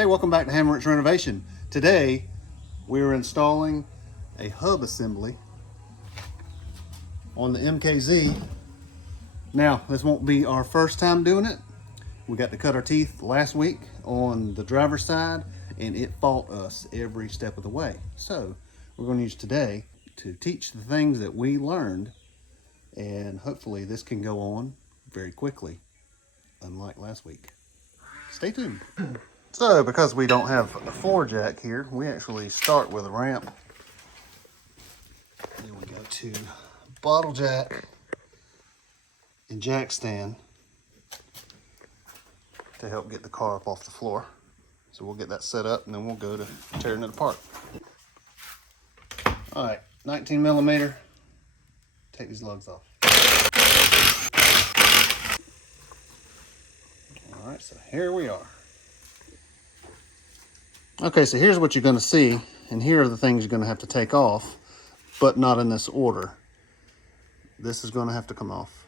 Hey, welcome back to Hammer Rich Renovation. Today, we're installing a hub assembly on the MKZ. Now, this won't be our first time doing it. We got to cut our teeth last week on the driver's side, and it fought us every step of the way. So, we're going to use today to teach the things that we learned, and hopefully this can go on very quickly, unlike last week. Stay tuned. So, because we don't have a floor jack here, we actually start with a ramp. Then we go to bottle jack and jack stand to help get the car up off the floor. So we'll get that set up and then we'll go to tearing it apart. All right, 19 millimeter. Take these lugs off. All right, so here we are. Okay, so here's what you're going to see, and here are the things you're going to have to take off, but not in this order. This is going to have to come off.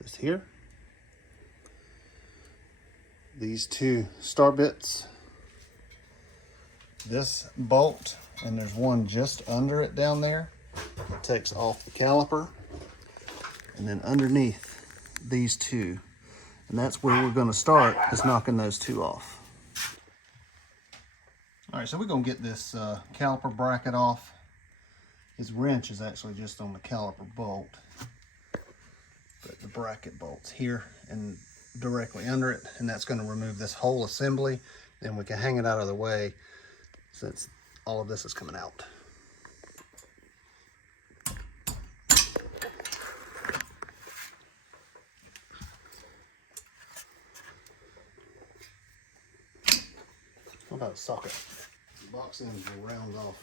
This here. These two star bits. This bolt, and there's one just under it down there. It takes off the caliper. And then underneath these two. And that's where we're going to start, is knocking those two off. All right, so we're gonna get this caliper bracket off. His wrench is actually just on the caliper bolt, but the bracket bolt's here and directly under it, and that's gonna remove this whole assembly, and we can hang it out of the way since all of this is coming out. How about a socket? The box ends will round off.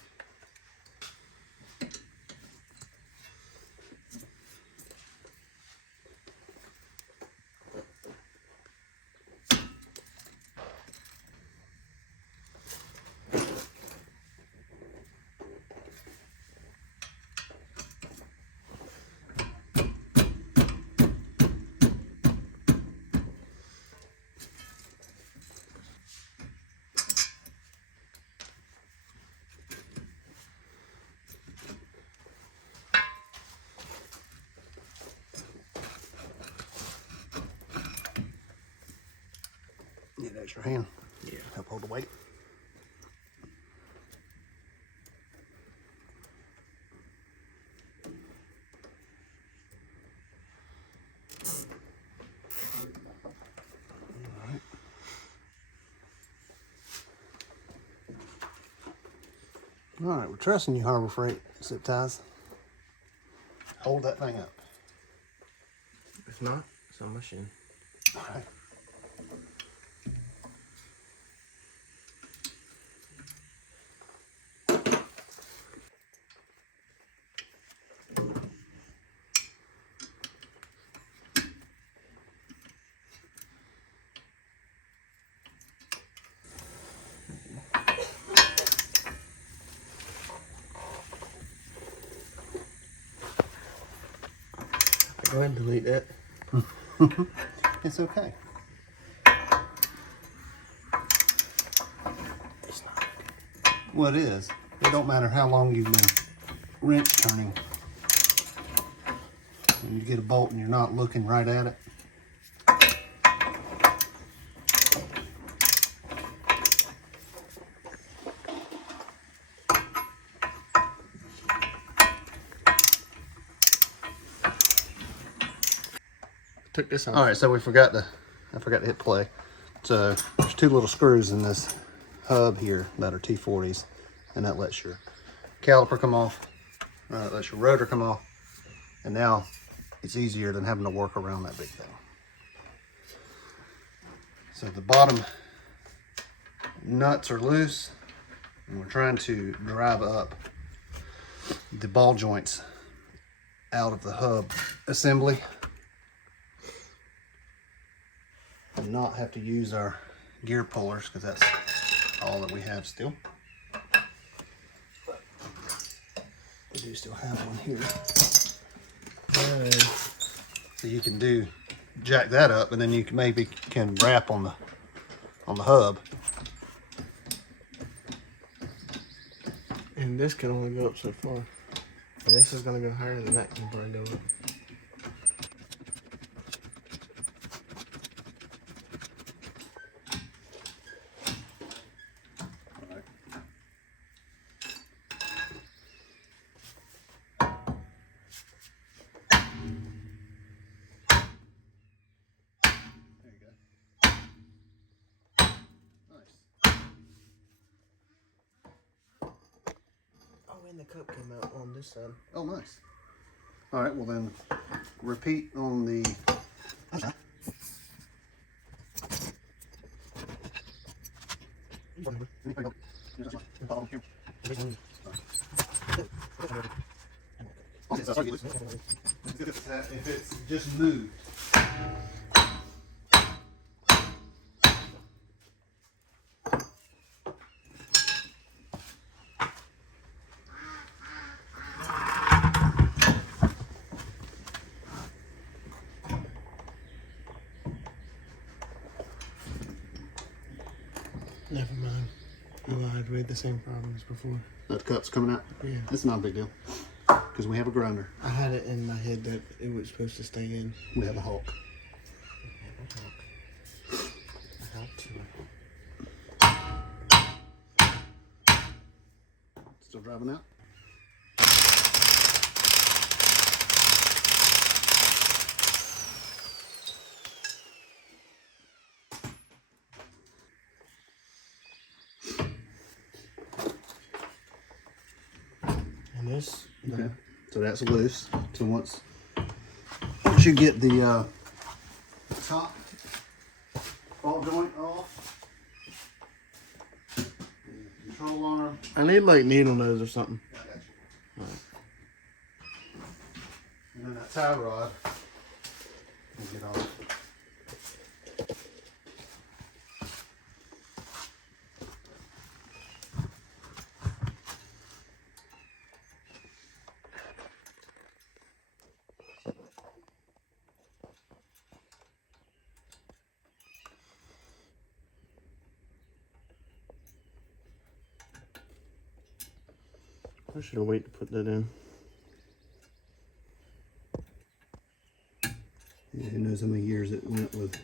Need an extra hand. Yeah. Help hold the weight. All right, we're trusting you, Harbor Freight zip ties. Hold that thing up. If not, it's on my shin. All right. Go ahead and delete that. It's okay. It's not. Well, it is. It don't matter how long you've been wrench turning. When you get a bolt and you're not looking right at it. Took this off. All right, so I forgot to hit play. So there's two little screws in this hub here that are T40s, and that lets your caliper come off, that lets your rotor come off, and now it's easier than having to work around that big thing. So the bottom nuts are loose, and we're trying to drive up the ball joints out of the hub assembly and not have to use our gear pullers, because that's all that we have still. But we do still have one here. So you can jack that up, and then you can maybe wrap on the on the hub. And this can only go up so far. And this is gonna go higher than that can probably go up. And the cup came out on this side. Oh, nice. All right, well then, repeat on the. If it's just moved. Never mind. I lied. We had the same problems before. That cup's coming out? Yeah. It's not a big deal. Because we have a grinder. I had it in my head that it was supposed to stay in. We have a Hulk. I have to. Still driving out? And this. Okay. So that's loose. So once you get the top ball joint off, the control arm. I need like needle nose or something. I got you. Right. And then that tie rod will get off. I should have waited to put that in. Yeah, who knows how many years it went with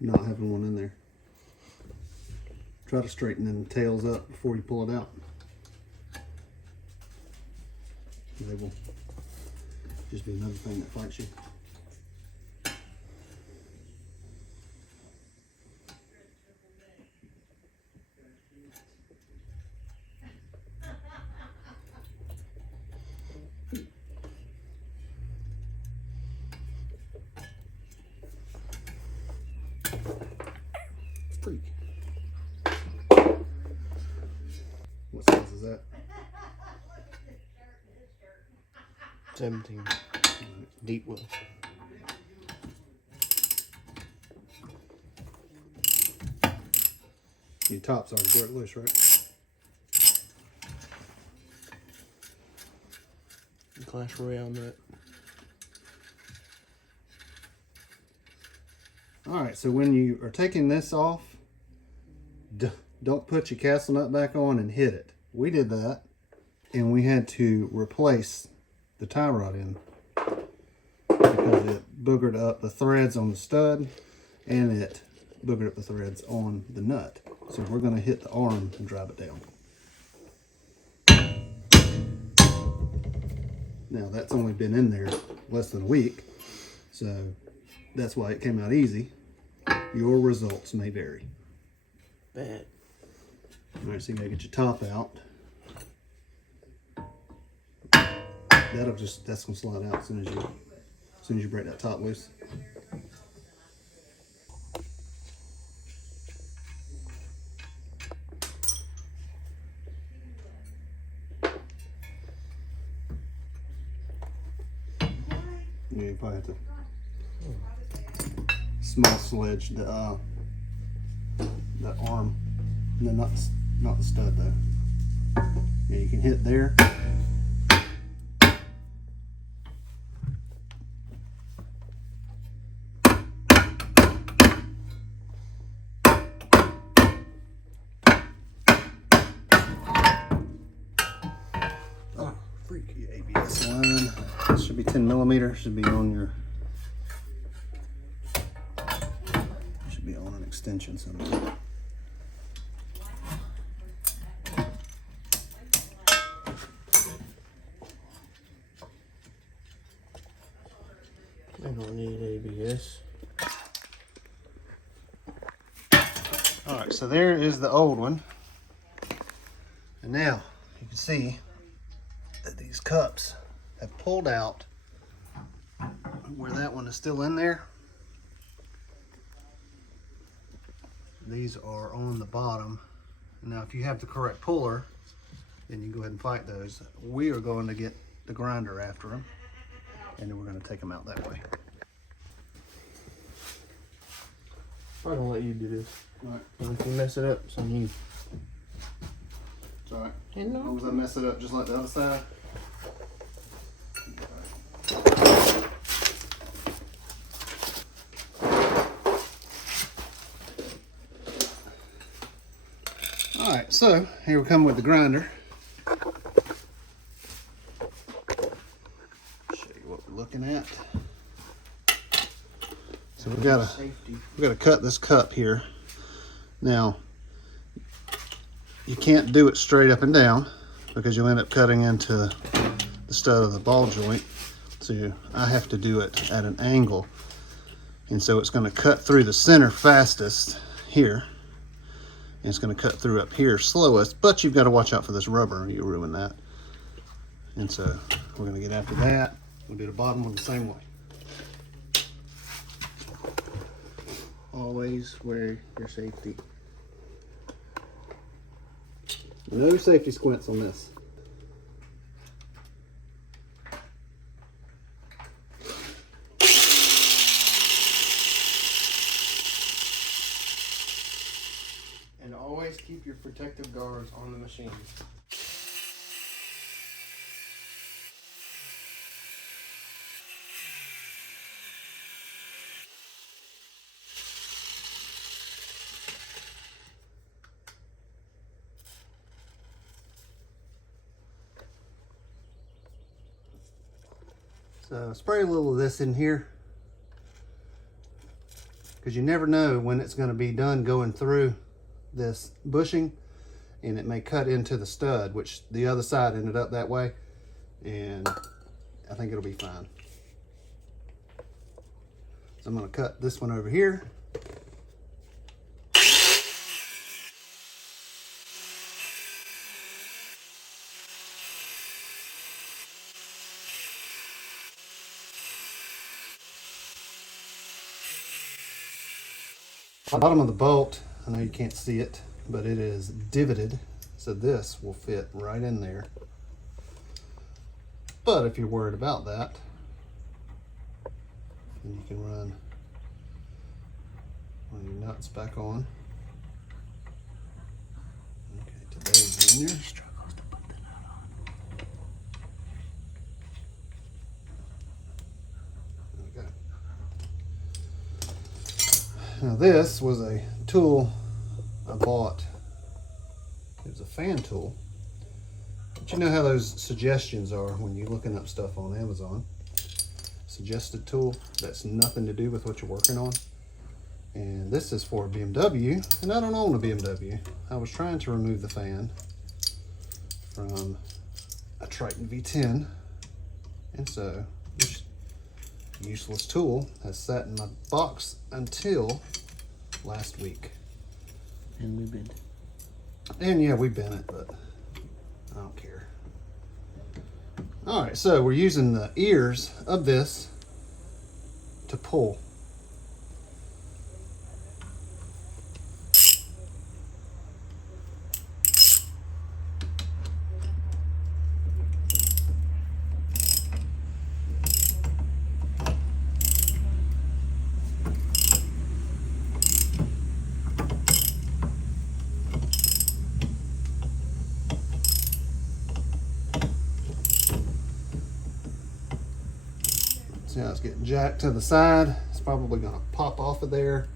not having one in there. Try to straighten them tails up before you pull it out. They will just be another thing that fights you. Freak. What size is that? 17. Deep well. Your top's already broke loose, right? Clash Royale nut. Alright, so when you are taking this off, don't put your castle nut back on and hit it. We did that, and we had to replace the tie rod in because it boogered up the threads on the stud and it boogered up the threads on the nut. So we're going to hit the arm and drive it down. Now that's only been in there less than a week, so that's why it came out easy. Your results may vary. Bad. Alright, so you gotta get your top out. That's gonna slide out as soon as you break that top loose. Yeah, you probably have to small sledge the arm. No, not the stud though. Yeah, you can hit there. freaky ABS line. This should be 10 millimeter. Should be on your. Should be on an extension somewhere. I don't need ABS. All right, so there is the old one. And now you can see that these cups have pulled out where that one is still in there. These are on the bottom. Now, if you have the correct puller, then you can go ahead and fight those. We are going to get the grinder after them, and then we're going to take them out that way. I'm gonna let you do this. All right. And if you mess it up, it's on you. It's all right. You As long know. as I mess it up just like the other side. All right, so here we come with the grinder. Show you what we're looking at. So we gotta cut this cup here. Now, you can't do it straight up and down because you'll end up cutting into the stud of the ball joint. So I have to do it at an angle. And so it's gonna cut through the center fastest here. And it's gonna cut through up here slowest, but you've gotta watch out for this rubber or you'll ruin that. And so we're gonna get after that. We'll do the bottom one the same way. Always wear your safety. No safety squints on this. And always keep your protective guards on the machine. So spray a little of this in here because you never know when it's going to be done going through this bushing, and it may cut into the stud, which the other side ended up that way, and I think it'll be fine. So I'm going to cut this one over here. The bottom of the bolt, I know you can't see it, but it is divoted, so this will fit right in there. But if you're worried about that, then you can run one of your nuts back on. Okay, today's Junior struggles to put the nut on. Okay. Now this was a tool I bought. It was a fan tool. But you know how those suggestions are when you're looking up stuff on Amazon. Suggested tool that's nothing to do with what you're working on. And this is for a BMW, and I don't own a BMW. I was trying to remove the fan from a Triton V10, and so this useless tool has sat in my box until last week. And we bent it. And yeah, we bent it, but I don't care. All right, so we're using the ears of this to pull. See how it's getting jacked to the side? It's probably gonna pop off of there.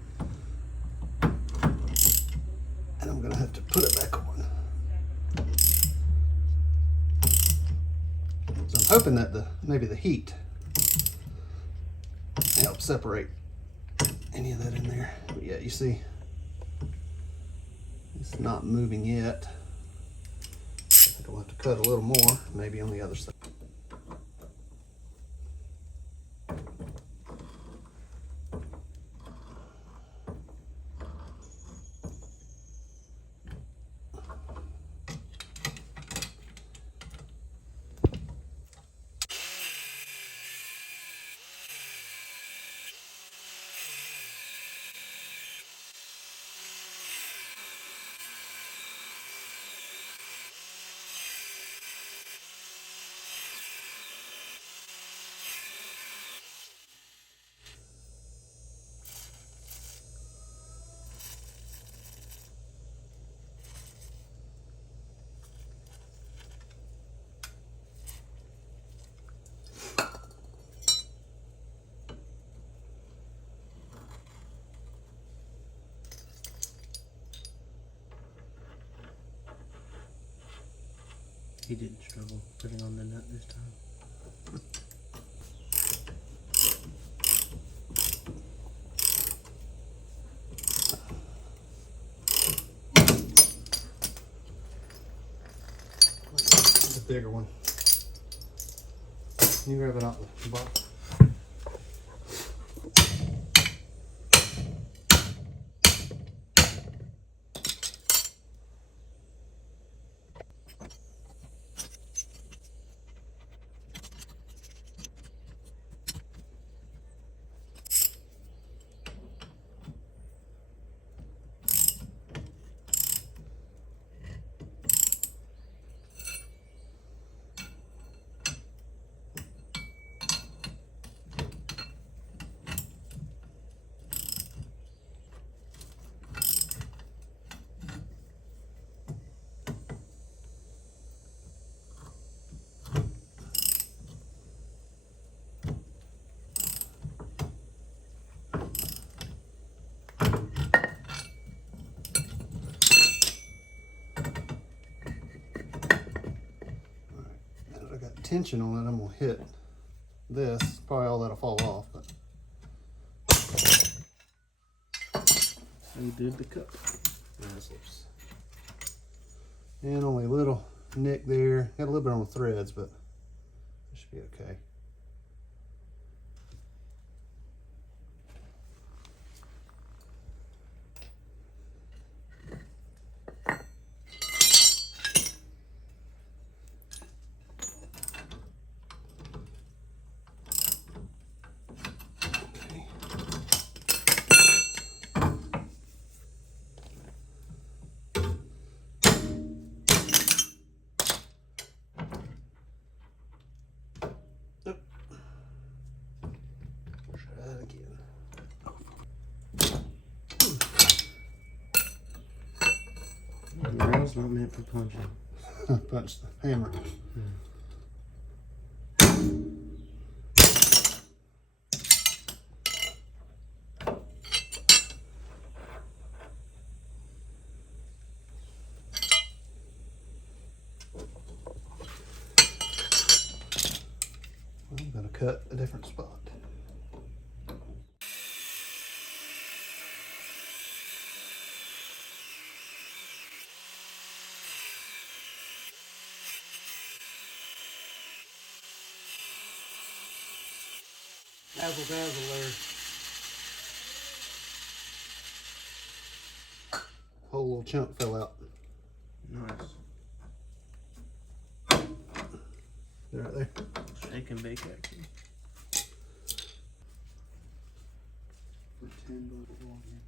And I'm gonna have to put it back on. So I'm hoping that maybe the heat helps separate any of that in there. But yeah, you see, it's not moving yet. I think I'll have to cut a little more, maybe on the other side. He didn't struggle putting on the nut this time. The bigger one. Can you grab it out the box? Tension on it, I'm gonna hit this. Probably all that'll fall off, but You did the cup. Razzlers. And only a little nick there. Got a little bit on the threads, but it should be okay. The rail's not meant for punching. Punch the hammer. I'm gonna cut a different spot. Dazzle dazzle there. Whole little chunk fell out. Nice. Right there. Shake and bake action. For $10 on here.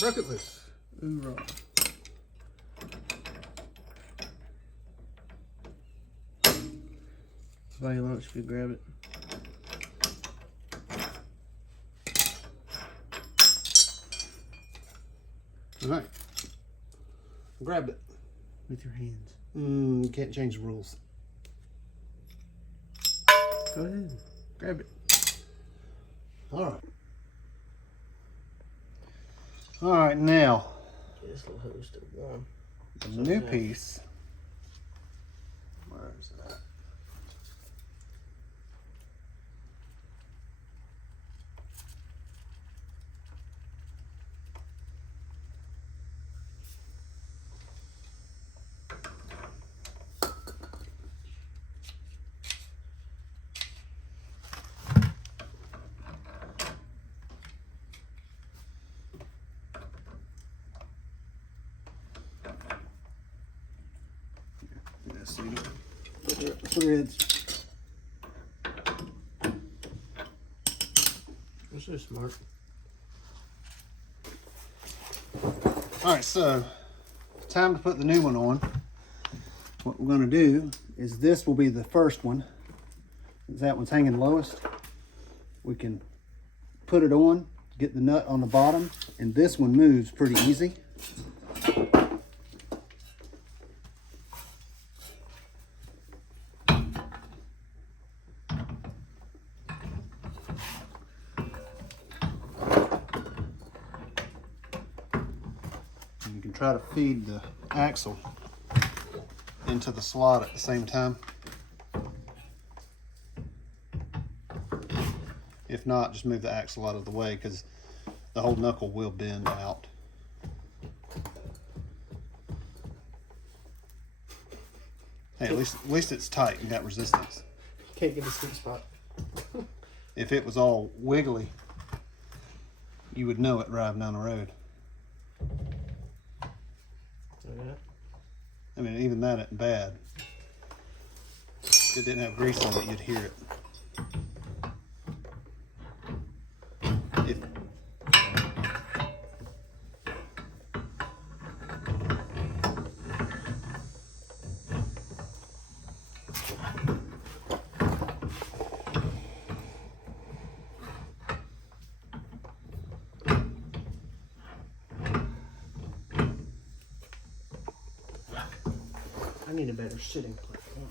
Broke it loose. Hoorah. Buy you lunch if you grab it. All right. I grabbed it. With your hands. You can't change the rules. Go ahead. Grab it. All right. All right, now This little hose still warm. the new piece. Where is it at? Let's see. Threads. You're so smart. All right, so time to put the new one on. What we're going to do is this will be the first one. That one's hanging lowest. We can put it on, get the nut on the bottom, and this one moves pretty easy. And you can try to feed the axle into the slot at the same time. If not, just move the axle out of the way because the whole knuckle will bend out. Hey, at least it's tight and got resistance. Can't get a sweet spot. If it was all wiggly, you would know it driving down the road. Like that. I mean, even that ain't bad. If it didn't have grease on it, you'd hear it. If, I need a better sitting platform.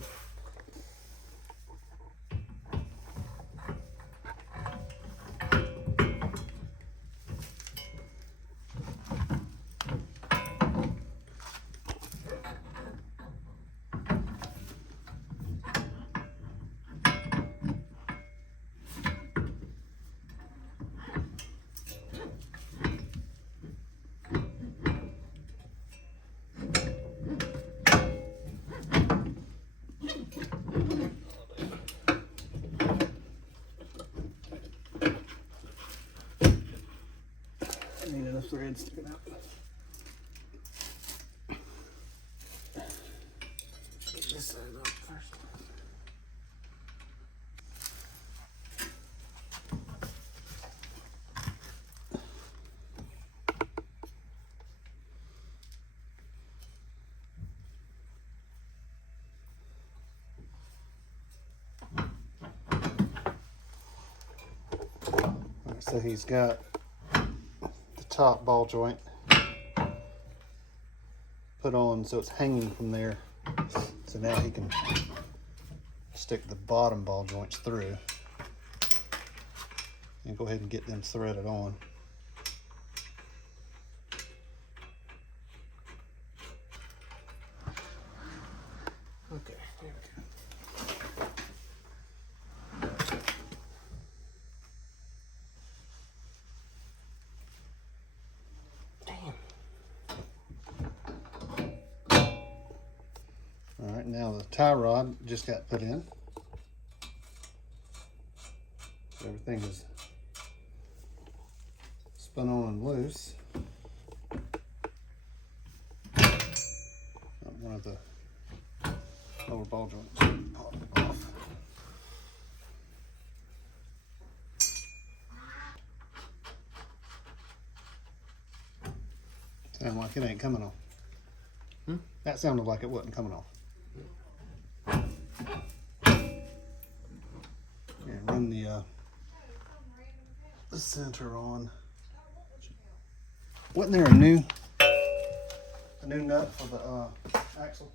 I need enough thread sticking out. Get this side up first. So he's got the top ball joint put on so it's hanging from there. So now he can stick the bottom ball joints through and go ahead and get them threaded on. Okay, here we go. All right, now the tie rod just got put in. Everything is spun on and loose. One of the lower ball joints popped off. Sound like it ain't coming off. That sounded like it wasn't coming off. Here, run the center on. Wasn't there a new nut for the axle?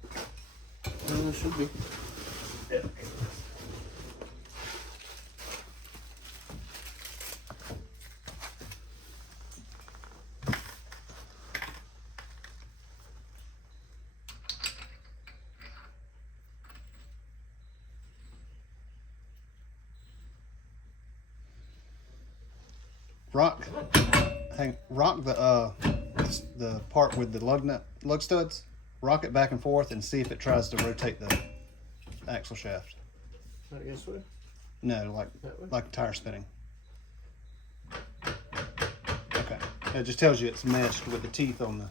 There should be. Yeah. rock the part with the lug studs. Rock it back and forth and see if it tries to rotate the axle shaft. I guess what? No, That way? like tire spinning. Okay. It just tells you it's meshed with the teeth on the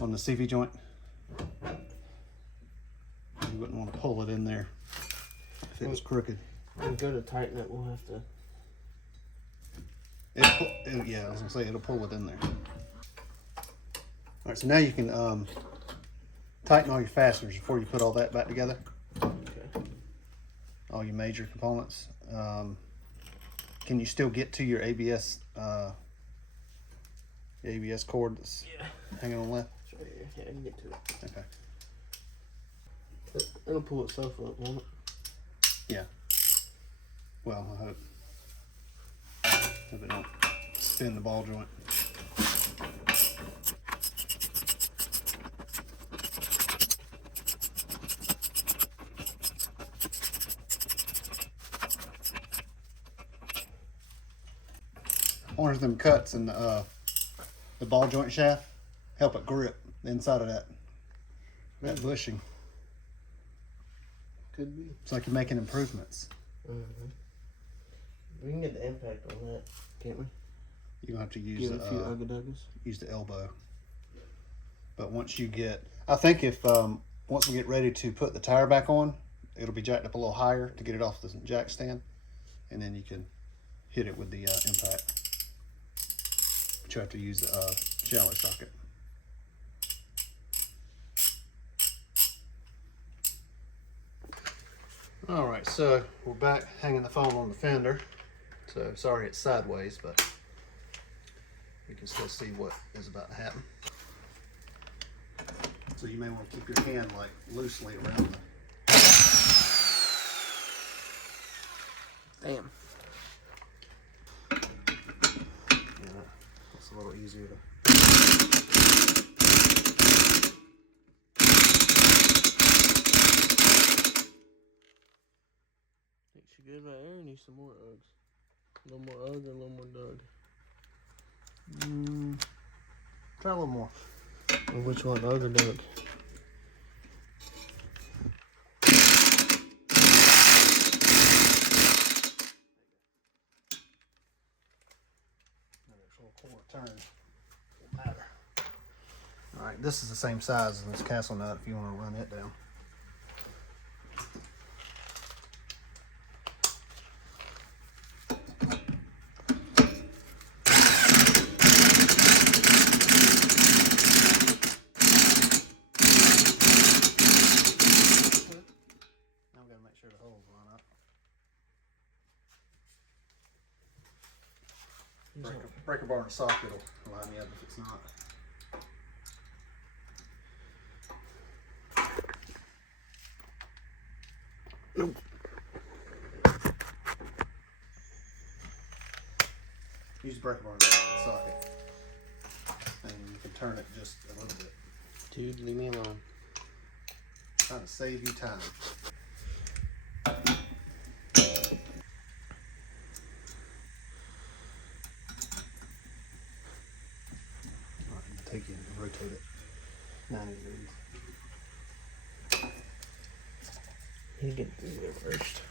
CV joint. You wouldn't want to pull it in there if it was crooked. When we go to tighten it, we'll have to. Yeah, I was gonna say it'll pull it in there. All right, so now you can tighten all your fasteners before you put all that back together. Okay. All your major components. Can you still get to your ABS cord that's hanging on left? It's right here. Yeah, I can get to it. Okay. It'll pull itself up, won't it? Yeah. Well, I hope it don't spin the ball joint. One of them cuts in the ball joint shaft help it grip the inside of that bushing. Could be. It's like you're making improvements. Mm-hmm. We can get the impact on that, can't we? You're gonna have to use Give it a few ugga-duggas. use the elbow. But once you get, I think if once we get ready to put the tire back on, it'll be jacked up a little higher to get it off the jack stand, and then you can hit it with the impact. But you have to use the shallow socket. All right, so we're back hanging the phone on the fender. So sorry it's sideways, but we can still see what is about to happen. So you may want to keep your hand like loosely around the. Damn. Yeah, it's a little easier to. Think she good right there? Need some more Uggs. A little more Ugg or a little more Doug? Try a little more. Or which one, Ugg or Doug? Quarter turn will matter. All right, this is the same size as this castle nut if you want to run it down. Now we got to make sure the holes line up. Breaker bar and socket will line me up if it's not. Nope. Use the breaker bar and socket. And you can turn it just a little bit. Dude, leave me alone. Trying to save you time. Take it and rotate it 90 degrees. You get through there first.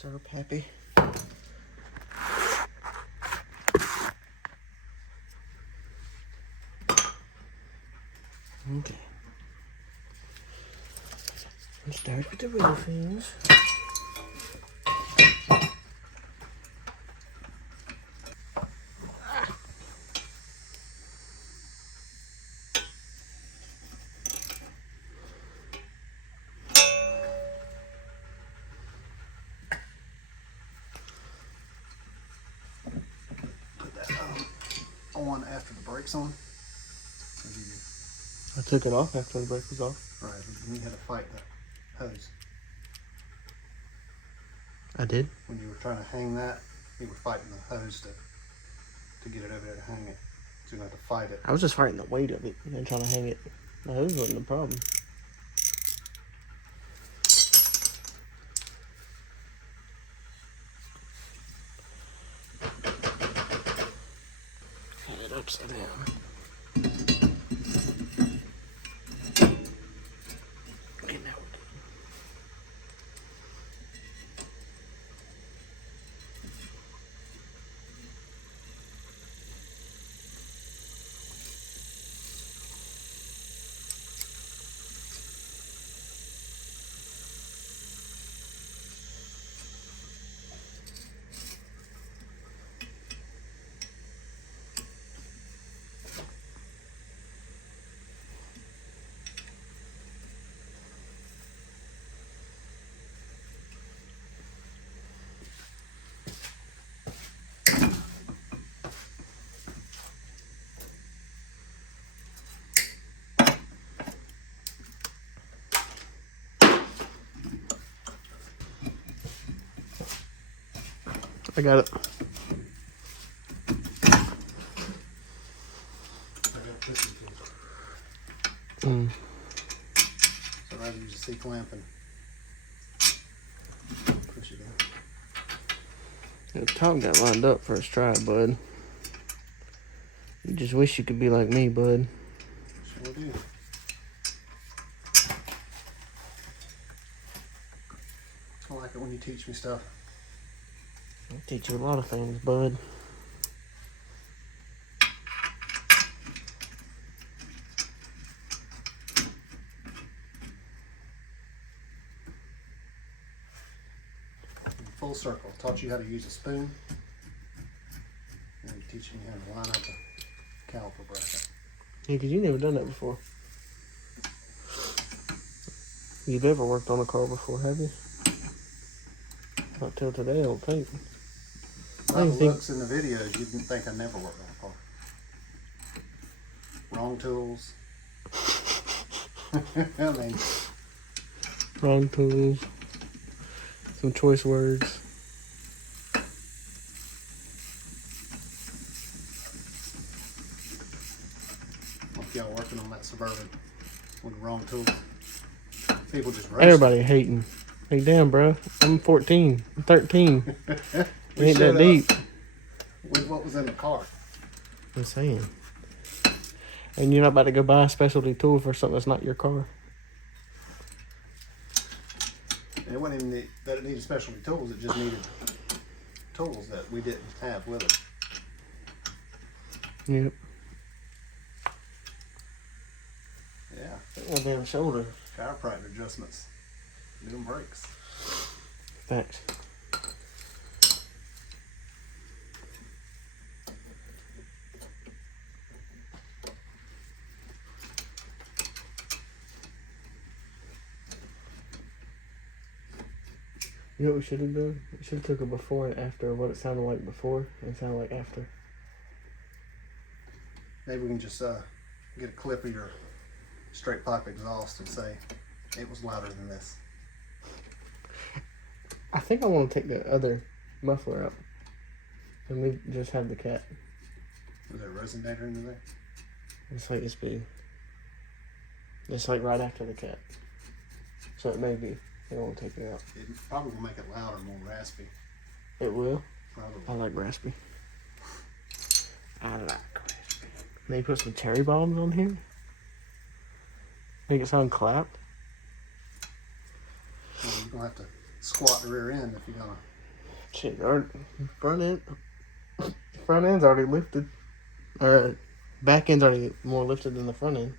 Syrup happy. Okay. Let's start with the real things. Put that on after the brake's on. Or do you- I took it off after the brake was off. Right, and you had to fight the hose. I did? When you were trying to hang that, you were fighting the hose to get it over there to hang it. So you have to fight it. I was just fighting the weight of it and trying to hang it. The hose wasn't the problem. Had it upside down. Okay, now we're done. I got it. I got fishing tools. So I'd use a C-clamp and push it in. The top got lined up first try, bud. You just wish you could be like me, bud. Sure do. I like it when you teach me stuff. I'll teach you a lot of things, bud. Full circle. Taught you how to use a spoon. And you're teaching me how to line up a caliper bracket. Yeah, because you've never done that before. You've ever worked on a car before, have you? Not till today, I don't think. By the looks in the videos, you didn't think I never worked on a car. Wrong tools. I mean, Wrong tools. Some choice words. like y'all working on that Suburban with the wrong tools. People just roast Everybody hating. Like, damn, bro. I'm 14. I'm 13. It ain't that deep. With what was in the car. I'm saying. And you're not about to go buy a specialty tool for something that's not your car. And it wasn't even that it needed specialty tools, it just needed tools that we didn't have with it. Yep. Yeah, My damn shoulder. chiropractor adjustments, doing brakes. Facts. You know what we should have done? We should have took a before and after, what it sounded like before and sounded like after. Maybe we can just get a clip of your straight pipe exhaust and say it was louder than this. I think I want to take the other muffler out and we just have the cat. Was there a resonator in there? Just like this big. Just like right after the cat. So it may be. They won't take it out. It probably will make it louder, more raspy. It will. Probably. I like raspy. I like raspy. Maybe put some cherry bombs on here. Make it sound clapped. Well, you're gonna have to squat the rear end if you're gonna Shit, front end, front end's already lifted. Back end's already more lifted than the front end.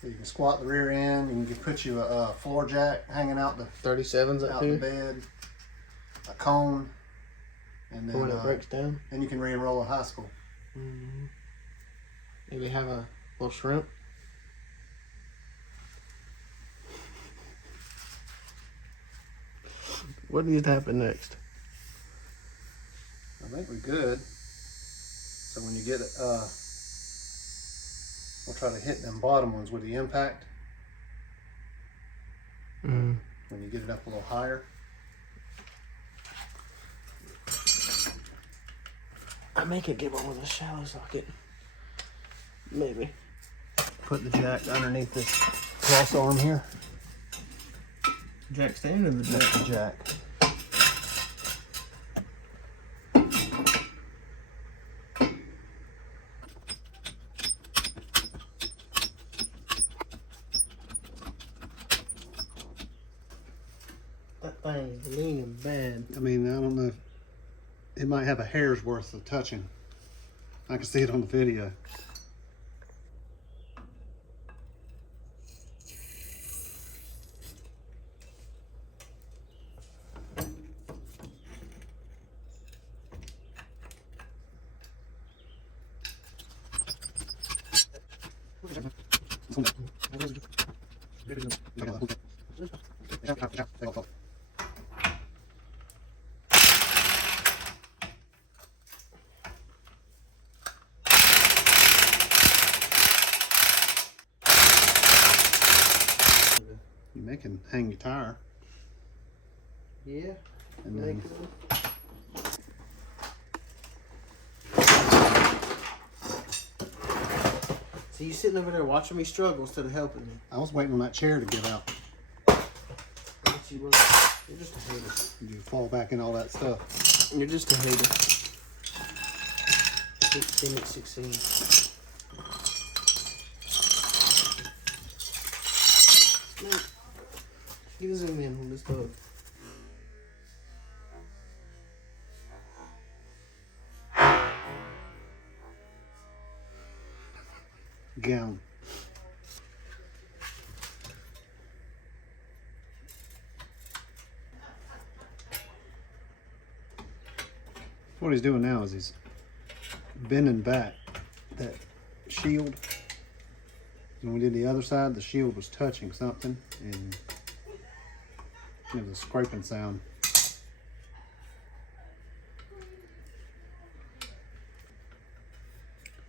So you can squat the rear end, and you can put you a floor jack hanging out the 37's up out the here. bed, a cone, and For when then it breaks down. then you can re-enroll in high school. Mm-hmm. Maybe have a little shrimp. What needs to happen next? I think we're good. So when you get it, we'll try to hit them bottom ones with the impact. Mm. When you get it up a little higher. I may could get one with a shallow socket. Maybe. Put the jack underneath this cross arm here. Jack stand in the jack. That's the jack. That thing is leaning bad. I mean, I don't know. It might have a hair's worth of touching. I can see it on the video. You may can hang your tire. Yeah. And then So you sitting over there watching me struggle instead of helping me. I was waiting on that chair to get out. You're just a hater. You fall back in all that stuff. You're just a hater. 16 at 16. Man, get a zoom in on this bug. Gown. What he's doing now is he's bending back that shield. When we did the other side, the shield was touching something and there was a scraping sound.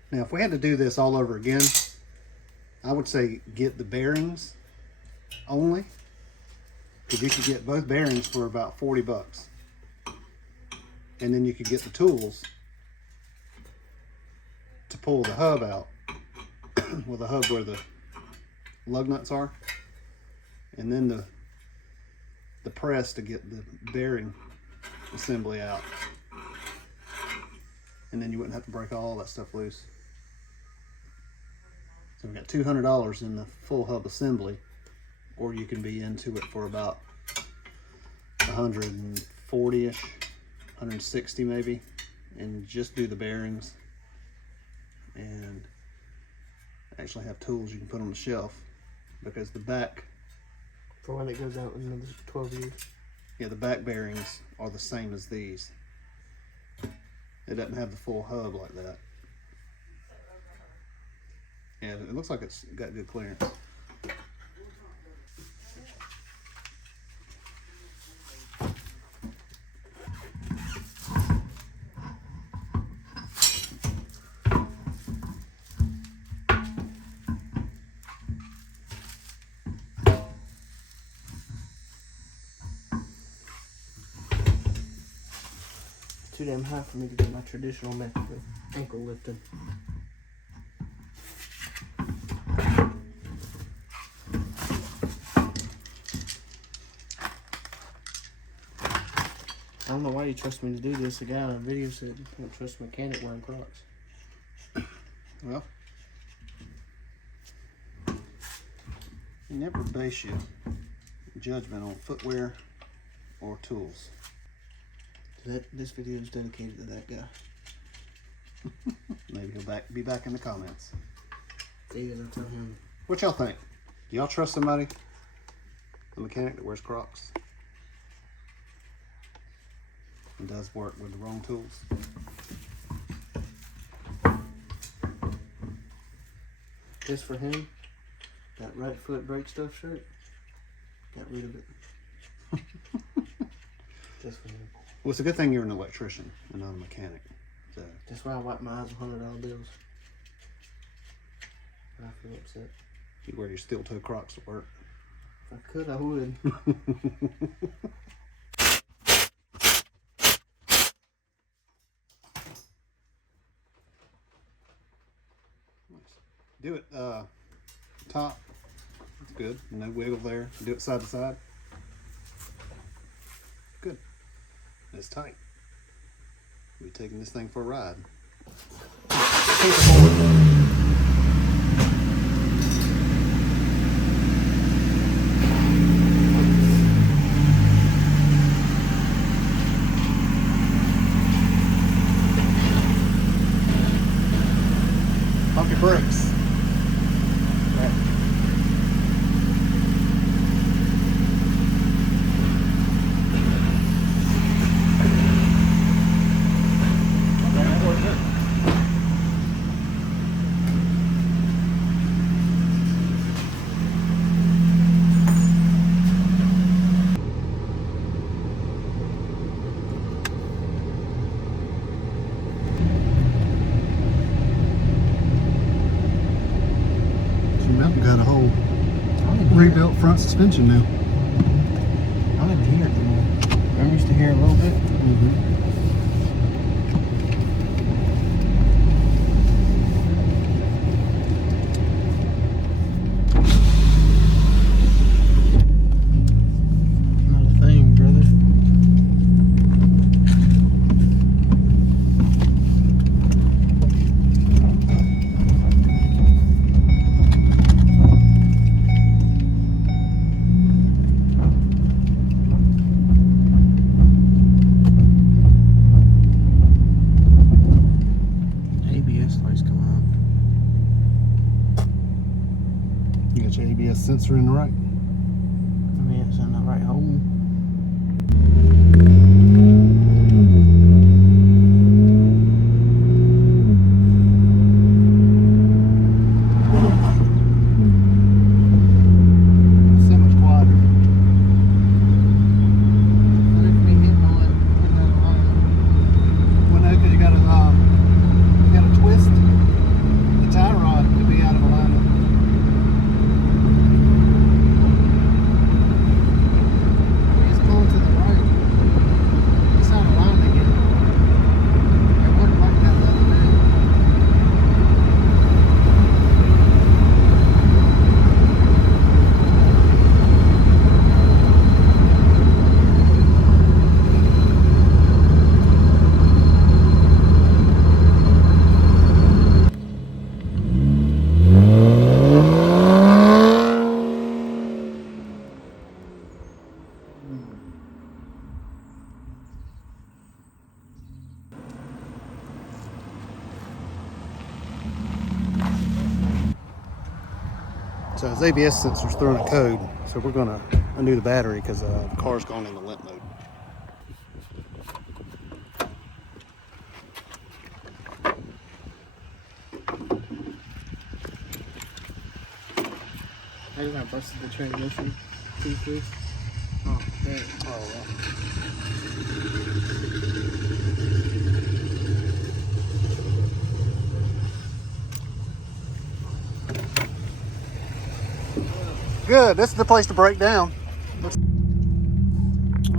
Now, if we had to do this all over again, I would say get the bearings only, because you could get both bearings for about 40 bucks. And then you could get the tools to pull the hub out. Well, the hub where the lug nuts are, and then the press to get the bearing assembly out. And then you wouldn't have to break all that stuff loose. So we got $200 in the full hub assembly, or you can be into it for about 140-ish, 160 maybe, and just do the bearings and actually have tools you can put on the shelf, because the back, For when it goes out in another 12 years. yeah, the back bearings are the same as these. It doesn't have the full hub like that. And it looks like it's got good clearance. Too damn high for me to do my traditional method of ankle lifting. I don't know why you trust me to do this. The guy on the video said you don't trust a mechanic wearing Crocs. Well, you never base your judgment on footwear or tools. This video is dedicated to that guy. Maybe he'll be back in the comments. Either I'll tell him. What y'all think? Do y'all trust somebody, a mechanic that wears Crocs and does work with the wrong tools? This for him. That right foot brake stuff shirt. Got rid of it. Just for him. Well, it's a good thing you're an electrician and not a mechanic. So That's why I wipe my eyes with $100 bills. I feel upset. you wear your steel toe Crocs to work. If I could, I would. Do it top. That's good. No wiggle there. Do it side to side. Good. It's tight. We'll be taking this thing for a ride. Pump your brakes. Got a whole rebuilt front suspension now. I don't even hear it anymore. I used to hear it a little bit. Not a thing, brother. You got your ABS sensor in the right. I mean, it's in the right hole. So much quieter. What if we hit one? Well, no, because you got to twist the tie rod to be out of alignment. It's going to the right. It's out of line again. It wasn't like that the other day. So his ABS sensor's throwing a code, so we're gonna undo the battery because the car's gone into limp mode. I just busted the transmission piece loose. Oh, man. Oh, well. Good, this is the place to break down. All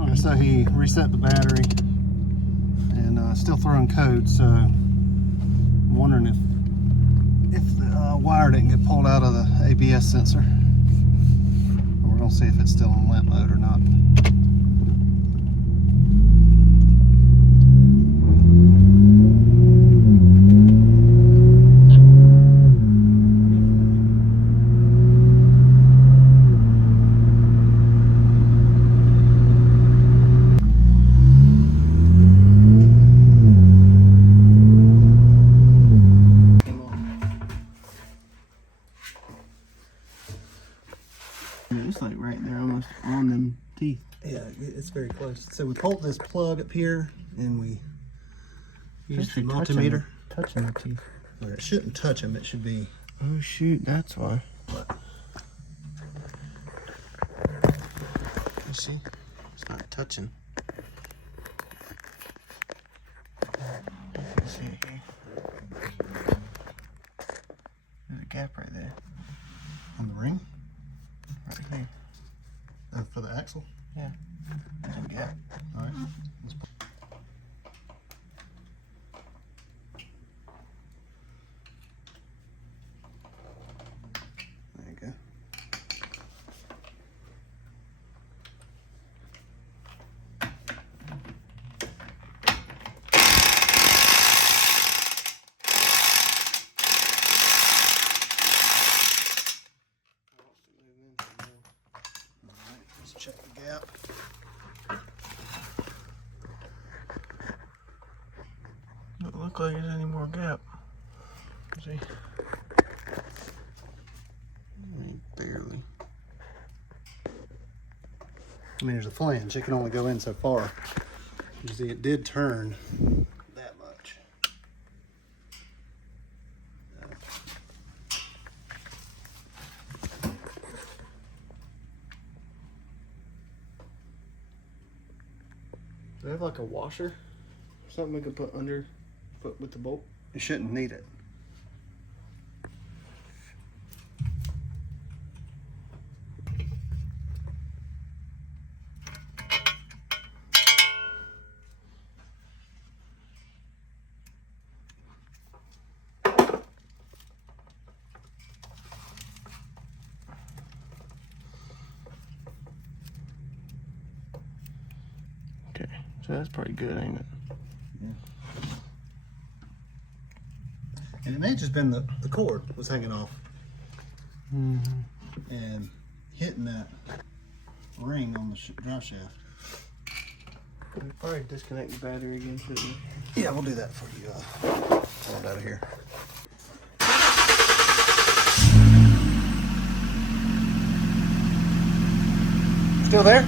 right, so he reset the battery and still throwing code, so I'm wondering if the wire didn't get pulled out of the ABS sensor. We're gonna see if it's still in limp mode or not. So we pulled this plug up here and we used the Actually multimeter. touching the teeth. Well, it shouldn't touch them. It should be. Oh shoot, that's why. What? You see? It's not touching. You see it here? There's a gap right there. On the ring? Right here. For the axle? Yeah. There's a gap. Alright. There you go. Alright, let's check the gap. Doesn't look like there's any more gap. See? Barely. I mean, there's a flange. It can only go in so far. You see, it did turn that much. Do they have like a washer? Something we could put under, put with the bolt? You shouldn't need it. Okay, so that's pretty good, ain't it? And it may have just been the cord was hanging off and hitting that ring on the drive shaft. We probably disconnect the battery again, shouldn't we? Yeah, we'll do that for you. Pull it out of here. Still there?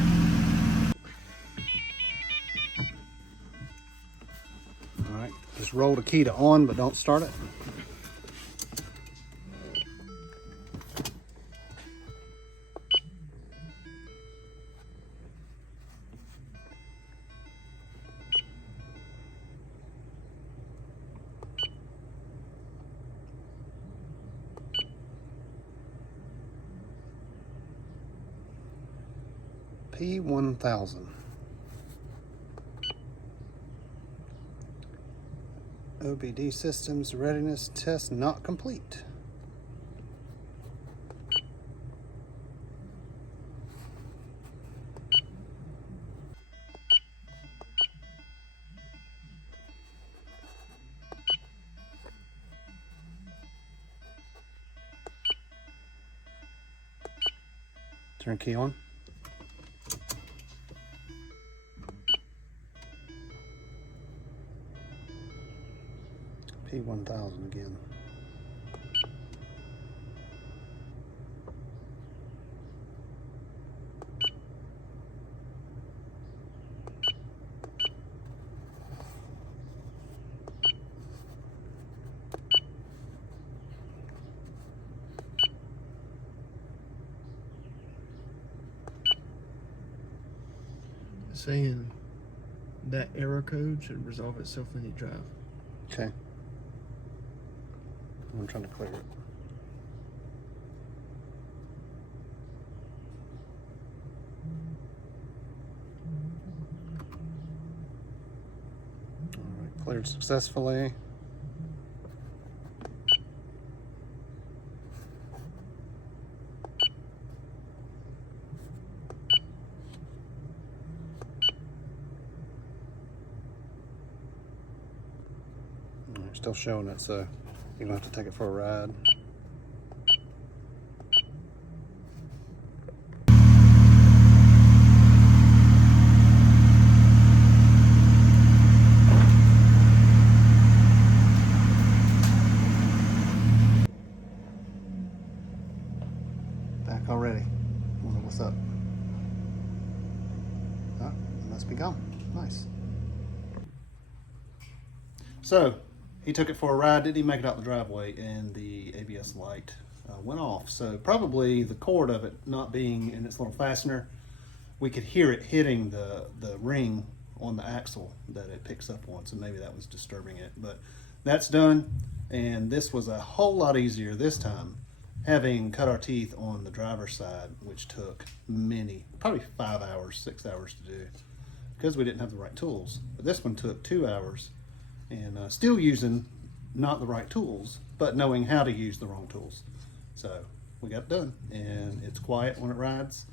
All right, just roll the key to on, but don't start it. P1000. OBD systems readiness test not complete. Turn key on. P1000 again. Saying that error code should resolve itself when you drive. Okay. I'm trying to clear it. All right, cleared successfully. All right, still showing it, so you're gonna have to take it for a ride. Back already. Wonder what's up. Oh, it must be gone. So he took it for a ride, didn't even make it out the driveway, and the ABS light went off. So probably the cord of it not being in its little fastener, we could hear it hitting the ring on the axle that it picks up on. So maybe that was disturbing it. But that's done, and this was a whole lot easier this time, having cut our teeth on the driver's side, which took probably 5 hours, 6 hours to do, because we didn't have the right tools. But this one took 2 hours, and still using not the right tools, but knowing how to use the wrong tools. So we got it done, and it's quiet when it rides,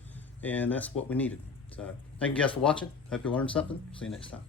and that's what we needed. So thank you guys for watching. Hope you learned something. See you next time.